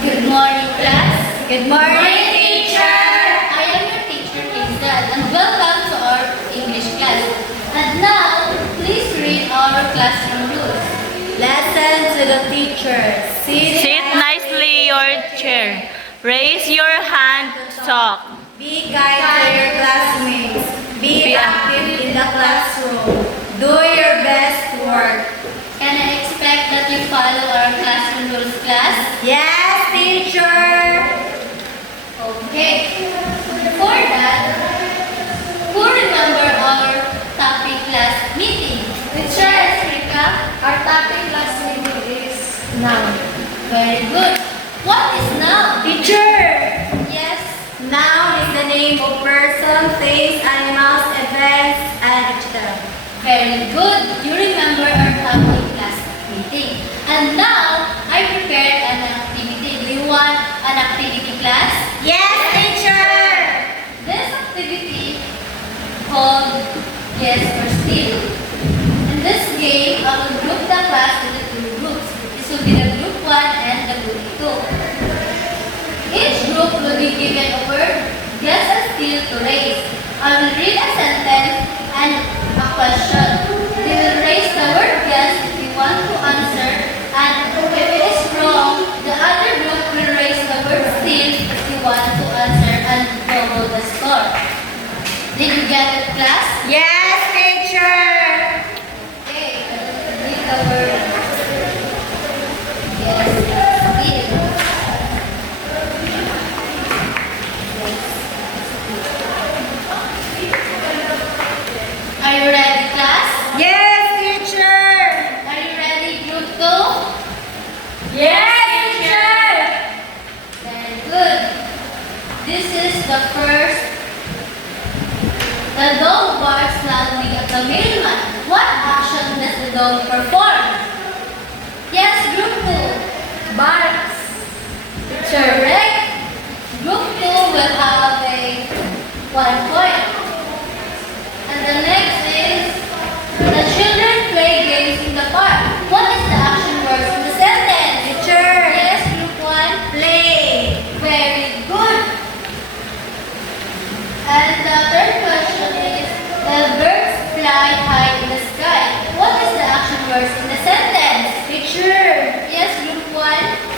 Good morning, class. Good morning, teacher. I am your teacher, Hazel, and welcome to our English class. And now, please read our classroom rules. Lesson to the teacher. Sit nicely your chair. Raise your hand to talk. Be kind to your classmates. Be active in the classroom. Do your best work. Can I expect that you follow our classroom rules, class? Yes, teacher. Okay. For that, who remember our topic class meeting? Teacher Rika, our topic class meeting is Noun. very good. What is now? Teacher. Yes. Noun is the name of person, things, animals, events, and etc. Very good. You remember our topic class meeting. And now, I prepared an activity. Do you want an activity class? Yes, teacher. This activity called Guess or Steal. In this game, I will group the class into two groups. This will be the group 1 and the group 2. Each group will be given a word, guess and steal to raise. I will read a sentence and a question. They will raise the word guess if you want to answer, and if it is wrong, the other group will raise the word steal if you want to answer and double the score. Did you get it, class? Yes, teacher. Okay, read the word guess, steal. Are you ready, class? Yes, teacher. Are you ready, group 2? Yes, teacher. Very good. This is the first. The dog barks loudly at the mailman. What action does the dog perform? Yes, group 2. Barks. Correct. Group 2 will have a 1 point. And the next is, the children play games in the park. What is the action words in the sentence? Teacher. Yes, group 1. Play. Very good. And the third question is, the birds fly high in the sky. What is the action words in the sentence? Teacher. Yes, group 1.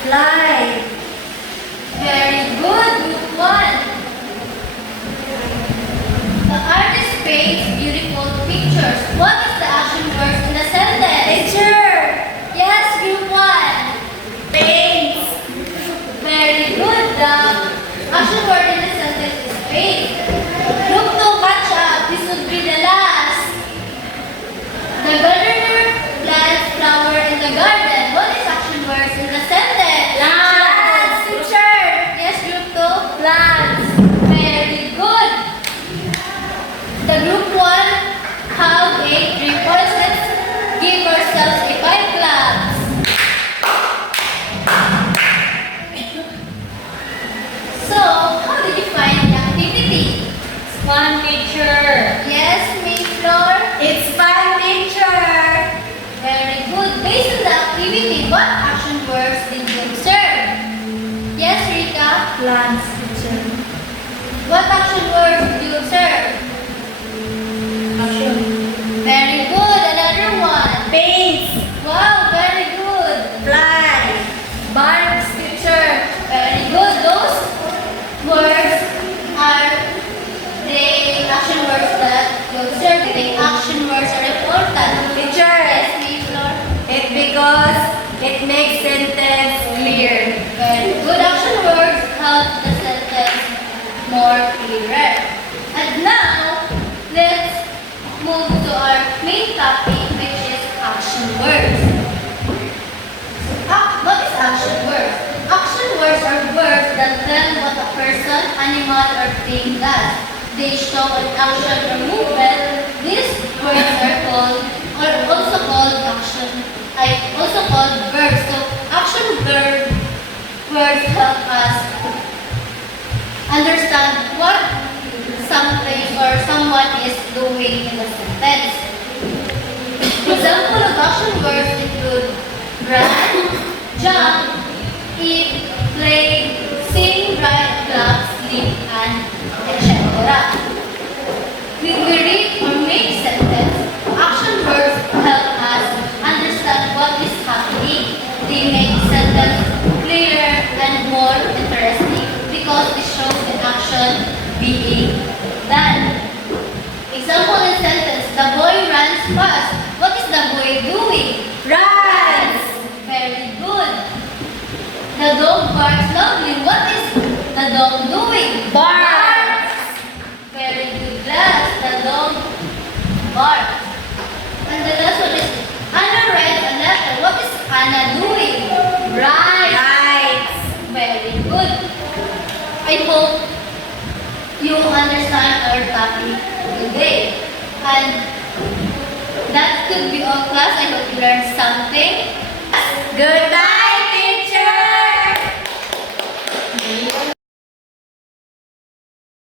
Fly. Very good, group 1. The artist paints beautiful pictures. What is the action words in the sentence? Teacher. Yes, group 1. Paints. Very good. The action word in the sentence is paint. Group 2, catch up. This would be the last. The gardener plants flower in the garden. What is action words in the sentence? Plants. Teacher. Yes, group 2. Plants. Very good. The group 1 have a 3 points. Let's give ourselves a 5 claps. So, how did you find the activity? Fun, teacher. Yes, Mayflower? It's fun, teacher. Very good. Based on the activity, what action words did you observe? Yes, Rika? Plants, teacher. What action words did you observe? Action. Very good. Another one. Paints. Wow, very good. Fly. Barks, teacher. Very good. Those words are the action words that you observe. The action words are important. Teacher. Yes, Mayflower? It because it makes sentence clear. Very good. Action words help the sentence more clearer. And now, let's move to our main topic, which is action words. What is action words? Action words are words that tell what a person, animal, or thing does. They show an action or movement. These words are called, or also called also called verbs. So, action words help us understand what something or someone is doing in the sentence. Example of action words include run, jump, eat, play, sing, write, clap, sleep, and etc. When we read or make sentence, action verbs help us understand what is happening. They make sentence clearer and more interesting because it shows the action being done. Example in sentence, the boy runs fast. What is the boy doing? Runs. Very good. The dog barks loudly. What is the dog doing? Barks. Very good, class. The dog barks. And the last one is Anna writes a letter. What is Anna doing? Writes. Very good. I hope you understand our topic today. And that could be all, class. I hope you learned something. Good night.